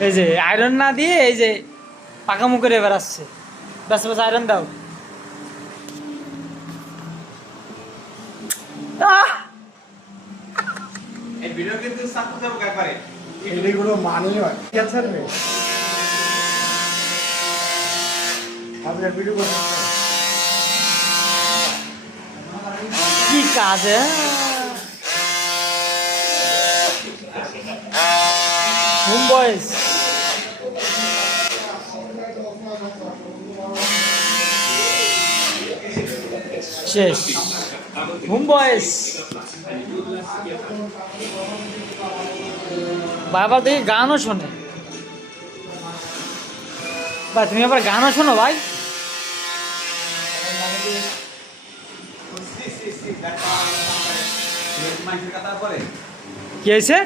এই যে আয়রন না দিয়ে এই যে পাকা মুখে এবার আসছে। ব্যাস ব্যাস আয়রন দাও। এই ভিডিও কিন্তু সাপোর্ট দেব একবারে এগুলো মানি হয় ক্যান্সার নেই আপনার ভিডিও করে কি কাজ হোম বয়েস শেষ হোম বয়েস বাবা দেখি গানও শোনে ভাই তুমি আবার গানও শোনো ভাই কি হয়েছে